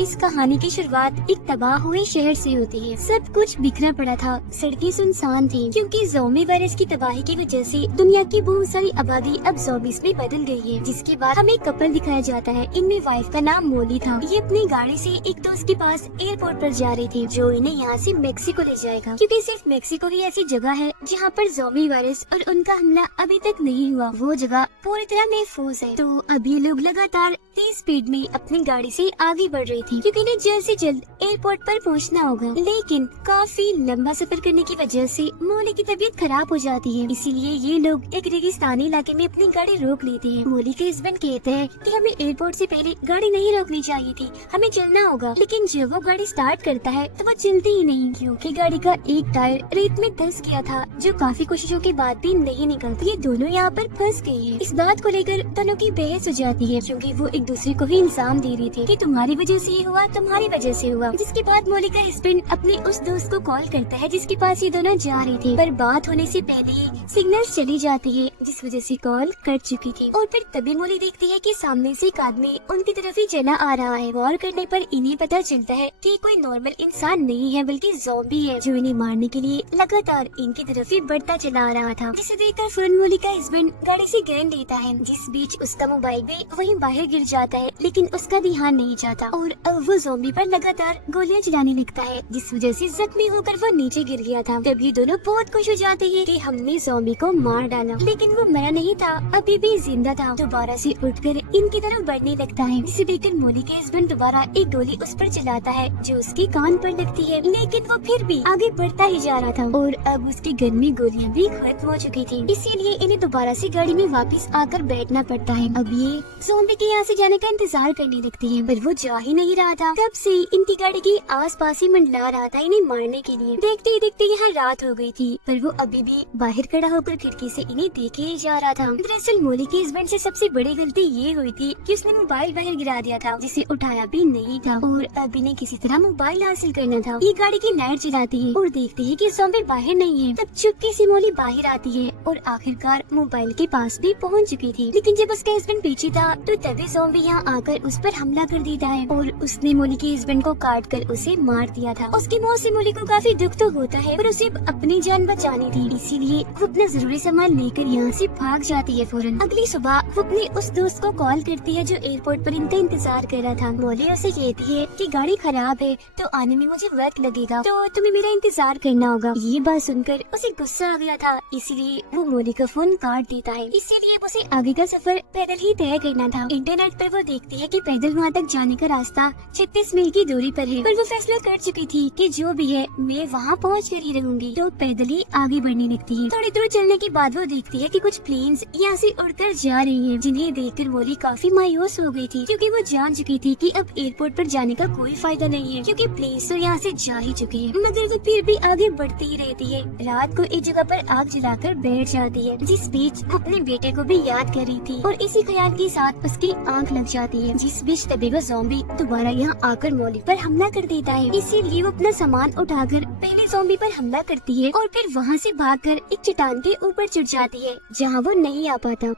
इस कहानी की शुरुआत एक तबाह हुए शहर से होती है। सब कुछ बिखरा पड़ा था, सड़कें सुनसान थी क्योंकि ज़ोंबी वायरस की तबाही की वजह से दुनिया की बहुत सारी आबादी अब ज़ॉम्बीज़ में बदल गई है। जिसके बाद हमें एक कपल दिखाया जाता है। इनमें वाइफ का नाम मोली था। ये अपनी गाड़ी से एक दोस्त के पास एयरपोर्ट पर जा रही थी जो इन्हें यहाँ से मेक्सिको ले जाएगा, क्योंकि सिर्फ मेक्सिको ही ऐसी जगह है जहाँ पर ज़ोंबी वायरस और उनका हमला अभी तक नहीं हुआ। वो जगह पूरी तरह महफूज है। तो अब ये लोग लगातार तेज स्पीड में अपनी गाड़ी से आगे बढ़ रही थी क्योंकि इन्हें जल्द से जल्द एयरपोर्ट पर पहुंचना होगा। लेकिन काफी लंबा सफर करने की वजह से मोली की तबीयत खराब हो जाती है। इसीलिए ये लोग एक रेगिस्तानी इलाके में अपनी गाड़ी रोक लेते हैं। मोली के हस्बैंड कहते हैं कि हमें एयरपोर्ट से पहले गाड़ी नहीं रोकनी चाहिए थी, हमें चलना होगा। लेकिन जब वो गाड़ी स्टार्ट करता है तो वो चलती ही नहीं क्योंकि गाड़ी का एक टायर रेत में धंस गया था, जो काफी कोशिशों के बाद भी नहीं निकलता। ये दोनों यहाँ पर फंस गए हैं। इस बात को लेकर दोनों की बहस हो जाती है क्योंकि वो एक दूसरे को ही इल्जाम दे रही थी कि तुम्हारी वजह से ये हुआ, तुम्हारी वजह से हुआ। जिसके बाद मोली का हस्बैंड अपने उस दोस्त को कॉल करता है जिसके पास ये दोनों जा रहे थे, पर बात होने से पहले ही सिग्नल चली जाती है जिस वजह से कॉल कट चुकी थी। और फिर तभी मोली देखती है कि सामने से एक आदमी उनकी तरफ ही चला आ रहा है। गौर करने पर इन्हें पता चलता है कि कोई नॉर्मल इंसान नहीं है बल्कि ज़ॉम्बी है जो इन्हें मारने के लिए लगातार इनकी तरफ ही बढ़ता चला आ रहा था। जिसे देखकर फौरन मोली का हस्बैंड गाड़ी से गेंद लेता है। जिस बीच उसका मोबाइल भी वहीं बाहर गिर जाता है, लेकिन उसका ध्यान नहीं जाता और अब वो ज़ॉम्बी पर लगातार गोलियां चलाने लगता है जिस वजह से जख्मी होकर वो नीचे गिर गया था। तब ये दोनों बहुत खुश हो जाते हैं कि हमने ज़ॉम्बी को मार डाला, लेकिन वो मरा नहीं था, अभी भी जिंदा था। दोबारा से उठकर इनकी तरफ बढ़ने लगता है। जिसे देखकर मोली के हस्बैंड दोबारा एक गोली उस पर चलाता है जो उसके कान पर लगती है, लेकिन वो फिर भी आगे बढ़ता ही जा रहा था और अब उसकी गन में गोलियां भी खत्म हो चुकी थी। इसीलिए इन्हें दोबारा से गाड़ी में वापस आकर बैठना पड़ता है। अब ये ज़ॉम्बी के यहाँ से जाने का इंतजार करने लगती है, पर वो जा ही नहीं रहा था। तब से इनकी गाड़ी के आसपास ही मंडला रहा था इन्हें मारने के लिए। देखते ही देखते यहाँ रात हो गई थी, पर वो अभी भी बाहर खड़ा होकर खिड़की से इन्हें देखे ही जा रहा था। दरअसल मोली के हस्बैंड से सबसे बड़ी गलती ये हुई थी कि उसने मोबाइल बाहर गिरा दिया था जिसे उठाया भी नहीं था और अब इन्हें किसी तरह मोबाइल हासिल करना था। ये गाड़ी की लाइट जलाती है और देखती है कि ज़ॉम्बी बाहर नहीं है। तब चुपके से मोली बाहर आती है और आखिरकार मोबाइल के पास भी पहुंच चुकी थी। लेकिन जब उसका हस्बैंड पीछे था तो तभी ज़ॉम्बी यहाँ आकर उस पर हमला कर देता है और उसने मोली के हस्बैंड को काट कर उसे मार दिया था। उसकी मौत से मोली को काफी दुख तो होता है, पर उसे अपनी जान बचानी थी, इसीलिए वो अपना जरूरी सामान लेकर यहाँ से भाग जाती है। फौरन अगली सुबह वो अपने उस दोस्त को कॉल करती है जो एयरपोर्ट पर इनका इंतजार कर रहा था। मोली उसे कहती है कि गाड़ी खराब है तो आने में मुझे वक्त लगेगा, तो तुम्हें मेरा इंतजार करना होगा। ये बात सुनकर उसे गुस्सा आ गया था, इसीलिए वो मोली का फोन काट देता है। इसीलिए उसे आगे का सफर पैदल ही तय करना था। इंटरनेट पर वो देखती है कि पैदल वहाँ तक जाने का रास्ता 36 मील की दूरी पर है, पर वो फैसला कर चुकी थी कि जो भी है मैं वहाँ पहुँच कर ही रहूंगी। तो पैदल ही आगे बढ़ने लगती है। थोड़ी दूर चलने के बाद वो देखती है कि कुछ प्लेन्स यहाँ से उड़कर जा रही हैं, जिन्हें देखकर मोली काफी मायूस हो गई थी क्योंकि वो जान चुकी थी कि अब एयरपोर्ट पर जाने का कोई फायदा नहीं है क्योंकि प्लेन्स तो यहाँ से जा ही चुके हैं। मगर वो फिर भी आगे बढ़ती ही रहती है। रात को एक जगह पर आग जलाकर बैठ जाती है, जिस बीच वो अपने बेटे को भी याद कर रही थी और इसी ख्याल के साथ उसकी आंख लग जाती है। जिस बीच तभी वो ज़ॉम्बी दोबारा यहाँ आकर मोली पर हमला कर देता है। इसीलिए वो अपना सामान उठाकर पहले ज़ॉम्बी पर हमला करती है और फिर वहाँ से भागकर एक चट्टान के ऊपर चढ़ जाती है जहाँ वो नहीं आ पाता।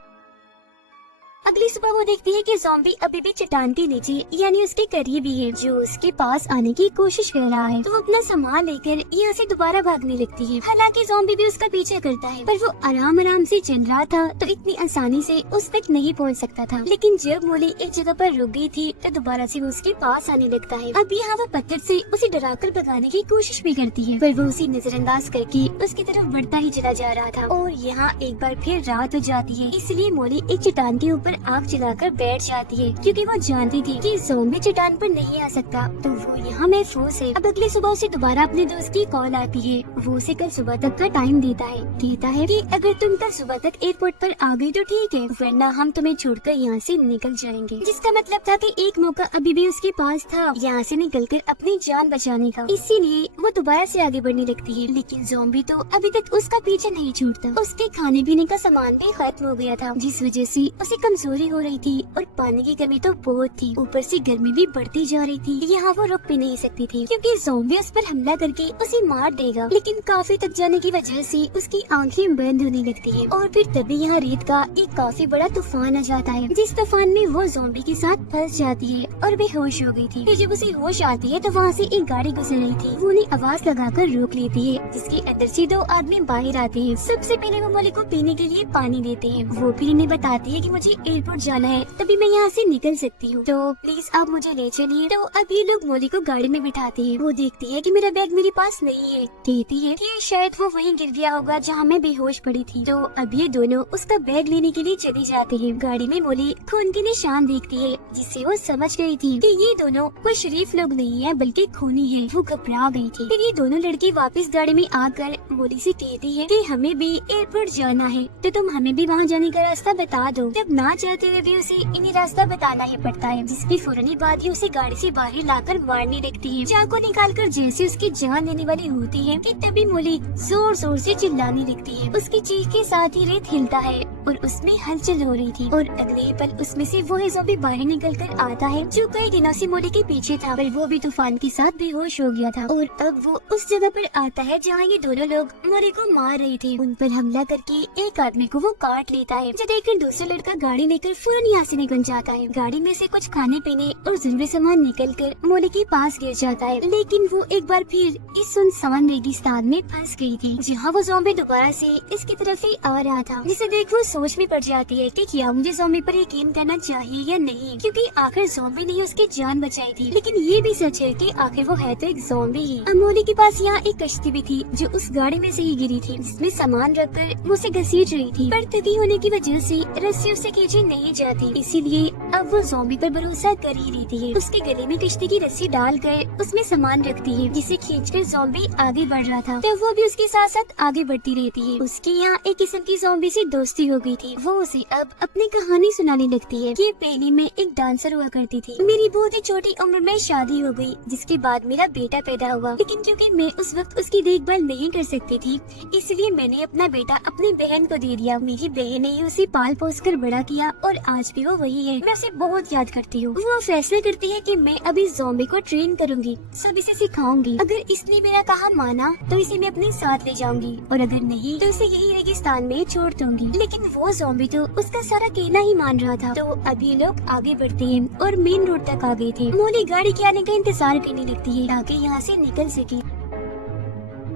अगली सुबह वो देखती है कि ज़ॉम्बी अभी भी चट्टान के नीचे यानी उसके करीब ही है, जो उसके पास आने की कोशिश कर रहा है। तो वो अपना सामान लेकर यहाँ से दोबारा भागने लगती है। हालांकि ज़ॉम्बी भी उसका पीछा करता है, पर वो आराम आराम से चल रहा था तो इतनी आसानी से उस तक नहीं पहुँच सकता था। लेकिन जब मोली एक जगह पर रुक गई थी तो दोबारा से वो उसके पास आने लगता है। अब यहाँ वो पत्थर से उसे डराकर भगाने की कोशिश भी करती है, पर वो उसे नजरअंदाज करके उसकी तरफ बढ़ता ही चला जा रहा था। और यहाँ एक बार फिर रात हो जाती है, इसलिए मोली एक चट्टान के ऊपर आग जलाकर बैठ जाती है क्योंकि वो जानती थी कि ज़ॉम्बी चट्टान पर नहीं आ सकता, तो वो यहाँ महफूज है। अब अगली सुबह उसे दोबारा अपने दोस्त की कॉल आती है। वो उसे कल सुबह तक का टाइम देता है, कहता है कि अगर तुम कल सुबह तक एयरपोर्ट पर आ गई तो ठीक है, वरना हम तुम्हें छोड़कर यहाँ से निकल जाएंगे। जिसका मतलब था कि एक मौका अभी भी उसके पास था यहाँ से निकलकर अपनी जान बचाने का। इसीलिए वो दोबारा से आगे बढ़ने लगती है, लेकिन ज़ॉम्बी तो अभी तक उसका पीछा नहीं छूटता। उसके खाने पीने का सामान भी खत्म हो गया था, जिस वजह से उसे कमजोर कमजोरी हो रही थी और पानी की कमी तो बहुत थी। ऊपर से गर्मी भी बढ़ती जा रही थी। यहाँ वो रुक भी नहीं सकती थी क्योंकि ज़ॉम्बी उस पर हमला करके उसे मार देगा। लेकिन काफी थक जाने की वजह से उसकी आंखें बंद होने लगती है और फिर तभी यहाँ रेत का एक काफी बड़ा तूफान आ जाता है, जिस तूफान में वो ज़ॉम्बी के साथ फंस जाती है और बेहोश हो गई थी। फिर जब उसे होश आती है तो वहाँ से एक गाड़ी गुजर रही थी। वो उन्हें आवाज लगाकर रोक लेती है, जिसके अंदर से दो आदमी बाहर आते हैं। सबसे पहले वो मोली को पीने के लिए पानी देते हैं। वो फिर इन्हें बताती है कि मुझे एयरपोर्ट जाना है, तभी मैं यहाँ से निकल सकती हूँ, तो प्लीज आप मुझे ले चलिए। तो अब ये लोग मोली को गाड़ी में बिठाते हैं। वो देखती है कि मेरा बैग मेरे पास नहीं है। कहती है कि शायद वो वहीं गिर गया होगा जहाँ मैं बेहोश पड़ी थी। तो अब ये दोनों उसका बैग लेने के लिए चले जाते हैं। गाड़ी में मोली खून के निशान देखती है, जिससे वो समझ गई थी कि ये दोनों कोई शरीफ लोग नहीं है बल्कि खूनी है। वो घबरा गई थी। फिर ये दोनों लड़की वापस गाड़ी में आकर मोली से कहती है कि हमें भी एयरपोर्ट जाना है, तो तुम हमें भी वहाँ जाने का रास्ता बता दो। जब ना चाहते हुए भी उसे इन्हें रास्ता बताना ही पड़ता है, जिसकी फौरन बाद ही उसे गाड़ी से बाहर लाकर मारने लगती है। चाकू निकालकर जैसे उसकी जान लेने वाली होती है कि तभी मोली जोर जोर से चिल्लाने लगती है। उसकी चीख के साथ ही रेत हिलता है और उसमें हलचल हो रही थी और अगले ही पल उसमें से वो ज़ॉम्बी बाहर निकल कर आता है जो कई दिनों से मोली के पीछे था, पर वो भी तूफान के साथ बेहोश हो गया था। और अब वो उस जगह पर आता है जहाँ ये दोनों लोग मोली को मार रहे थे। उन पर हमला करके एक आदमी को वो काट लेता है, जो देखकर दूसरा लड़का गाड़ी लेकर फौरन यहाँ से निकल जाता है। गाड़ी में से कुछ खाने पीने और जरूरी सामान निकल कर मोली के पास गिर जाता है, लेकिन वो एक बार फिर इस सुनसान रेगिस्तान में फंस गई थी, जहाँ वो ज़ॉम्बी दोबारा से इसकी तरफ ही आ रहा था। जिसे देख वो सोच में पड़ जाती है कि क्या मुझे ज़ॉम्बी पर यकीन करना चाहिए या नहीं, क्योंकि आखिर ज़ॉम्बी ने उसकी जान बचाई थी। लेकिन ये भी सच है कि आखिर वो है तो एक ज़ॉम्बी ही। मोली के पास यहाँ एक कश्ती भी थी जो उस गाड़ी में से ही गिरी थी, जिसमें सामान रखकर वो उसे घसीट रही थी, पर थकी होने की वजह से रस्सी उसे खींची नहीं जाती, इसीलिए अब वो ज़ॉम्बी पर भरोसा कर ही रहती है। उसके गले में कश्ती की रस्सी डालकर उसमें सामान रखती है, जिसे खींचकर ज़ॉम्बी आगे बढ़ रहा था, तो वो भी उसके साथ साथ आगे बढ़ती रहती है। उसकी यहाँ एक किस्म की ज़ॉम्बी से दोस्ती हो गई थी। वो उसे अब अपनी कहानी सुनाने लगती है कि पहले मैं एक डांसर हुआ करती थी। मेरी बहुत ही छोटी उम्र में शादी हो गई, जिसके बाद मेरा बेटा पैदा हुआ, लेकिन क्योंकि मैं उस वक्त उसकी देखभाल नहीं कर सकती थी, इसलिए मैंने अपना बेटा अपनी बहन को दे दिया। मेरी बहन ने ही उसे पाल पोस कर बड़ा किया और आज भी वो वही है। मैं उसे बहुत याद करती हूँ। वो फैसला करती है कि मैं अभी ज़ॉम्बी को ट्रेन करूंगी, सब इसे सिखाऊंगी। अगर इसने मेरा कहा माना तो इसे मैं अपने साथ ले जाऊंगी, और अगर नहीं तो इसे यही रेगिस्तान में छोड़ दूंगी। लेकिन वो ज़ॉम्बी तो उसका सारा कहना ही मान रहा था। तो अब ये लोग आगे बढ़ते हैं और मेन रोड तक आ गए थे। मोली गाड़ी के आने का इंतजार करने लगती है ताकि यहाँ से निकल सके।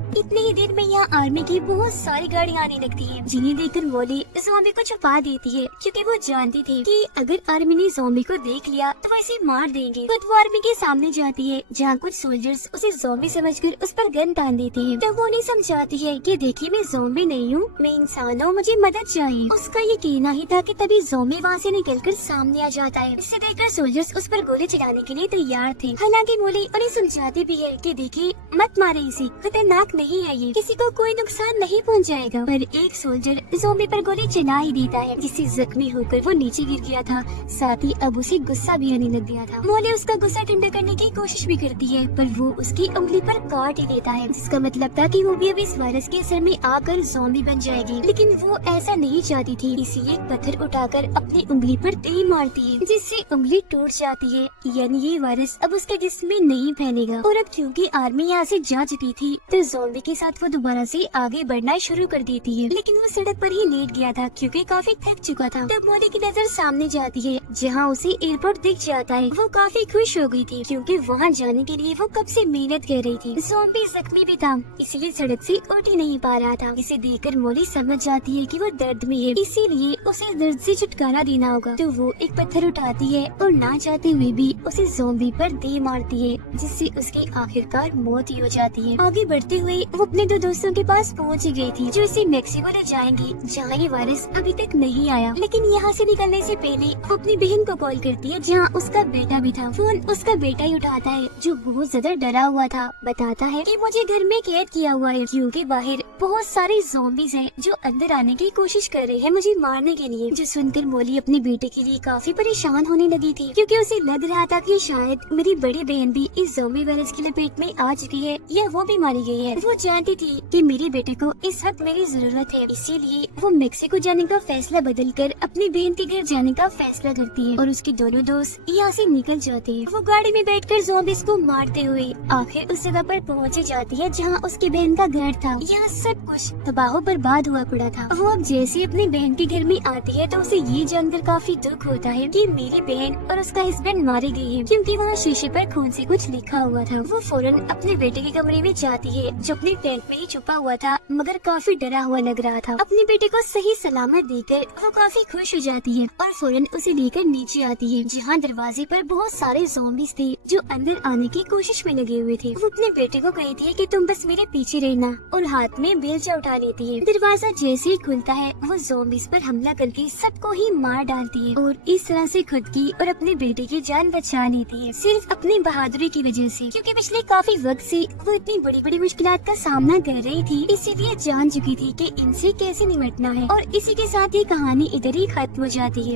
इतने ही देर में यहाँ आर्मी की बहुत सारी गाड़ियाँ आने लगती हैं, जिन्हें देखकर मोली ज़ॉम्बी को छुपा देती है, क्योंकि वो जानती थी कि अगर आर्मी ने ज़ॉम्बी को देख लिया तो वो इसे मार देंगे। खुद वो आर्मी के सामने जाती है, जहाँ कुछ सोल्जर्स उसे ज़ॉम्बी समझकर उस पर गन तान देते हैं। तब वो उन्हें समझाती है कि देखिए मैं ज़ॉम्बी नहीं हूँ, मैं इंसान हूँ, मुझे मदद चाहिए। उसका ये कहना ही था कि तभी ज़ॉम्बी वहाँ से निकलकर सामने आ जाता है। इसे देखकर सोल्जर्स उस पर गोली चलाने के लिए तैयार थे। हालांकि मोली उन्हें समझाती भी है कि देखिए मत मारे इसे, खतरनाक नहीं है ये, किसी को कोई नुकसान नहीं पहुंचाएगा। पर एक सोल्जर ज़ॉम्बी पर गोली चला ही देता है, जिससे जख्मी होकर वो नीचे गिर गया था। साथ ही अब उसे गुस्सा भी आने लग गया था। मोली उसका गुस्सा ठंडा करने की कोशिश भी करती है, पर वो उसकी उंगली पर काट ही देता है, जिसका मतलब था कि वो भी अब इस वायरस के असर में आकर ज़ॉम्बी बन जाएगी। लेकिन वो ऐसा नहीं चाहती थी, इसीलिए एक पत्थर उठाकर अपनी उंगली पर तीर मारती है, जिससे उंगली टूट जाती है। यानी ये वायरस अब उसके जिस्म में नहीं फैलेगा। और अब क्योंकि आर्मी यहाँ से जा चुकी थी, तो ज़ॉम्बी के साथ वो दोबारा से आगे बढ़ना शुरू कर देती है। लेकिन वो सड़क पर ही लेट गया था क्योंकि काफी थक चुका था। तब मोली की नजर सामने जाती है, जहाँ उसे एयरपोर्ट दिख जाता है। वो काफी खुश हो गई थी क्योंकि वहाँ जाने के लिए वो कब से मेहनत कर रही थी। ज़ॉम्बी जख्मी भी था, इसलिए सड़क से उठ ही नहीं पा रहा था। इसे देखकर मोली समझ जाती है कि वो दर्द में है, इसीलिए उसे दर्द से छुटकारा देना होगा। तो वो एक पत्थर उठाती है और ना चाहते हुए भी उसे ज़ॉम्बी पर दे मारती है, जिससे उसकी आखिरकार मौत ही हो जाती है। आगे बढ़ते हुए वो अपने दो दोस्तों के पास पहुंच गई थी, जो इसे मेक्सिको ले जाएंगी, जहाँ ये वायरस अभी तक नहीं आया। लेकिन यहाँ से निकलने से पहले वो अपनी बहन को कॉल करती है, जहाँ उसका बेटा भी था। फोन उसका बेटा ही उठाता है, जो बहुत ज्यादा डरा हुआ था। बताता है कि मुझे घर में कैद किया हुआ है, क्योंकि बाहर बहुत सारे ज़ॉम्बीज हैं जो अंदर आने की कोशिश कर रहे हैं मुझे मारने के लिए। जो सुनकर मोली जोली अपने बेटे के लिए काफी परेशान होने लगी थी, क्योंकि उसे लग रहा था कि शायद मेरी बड़ी बहन भी इस ज़ॉम्बी वायरस की लपेट में आ चुकी है या वो भी मारी गई है। वो जानती थी कि मेरे बेटे को इस वक्त मेरी जरूरत है, इसीलिए वो मेक्सिको जाने का फैसला बदलकर अपनी बहन के घर जाने का फैसला करती है और उसके दोनों दोस्त यहाँ से निकल जाते हैं। वो गाड़ी में बैठकर ज़ॉम्बीज़ को मारते हुए आखिर उस जगह पर पहुँच जाती है जहाँ उसकी बहन का घर था। यहाँ सब कुछ तबाह बर्बाद हुआ पड़ा था। वो अब जैसे अपनी बहन के घर में आती है तो उसे ये जानकर काफी दुख होता है कि मेरी बहन और उसका हस्बैंड मारे गए हैं, क्योंकि वहाँ शीशे पर खून से कुछ लिखा हुआ था। वो फौरन अपने बेटे के कमरे में जाती है जो अपने टेंट में ही छुपा हुआ था, मगर काफी डरा हुआ लग रहा था। अपने बेटे को सही सलामत देखकर वो काफी खुश हो जाती है और फौरन उसे लेकर नीचे आती है, जहाँ दरवाजे पर बहुत सारे ज़ॉम्बीज़ थे जो अंदर आने की कोशिश में लगे हुए थे। वो अपने बेटे को कहती है कि तुम बस मेरे पीछे रहना और हाथ में बेलचा उठा लेती है। दरवाजा जैसे ही खुलता है वो ज़ॉम्बीज़ पर हमला करके सबको ही मार डालती है और इस तरह से खुद की और अपने बेटे की जान बचा लेती है, सिर्फ अपनी बहादुरी की वजह से, क्योंकि पिछले काफी वक्त से वो इतनी बड़ी बड़ी मुश्किलात का सामना कर रही थी, इसीलिए जान चुकी थी कि इनसे कैसे निपटना है। और इसी के साथ ये कहानी इधर ही खत्म हो जाती है।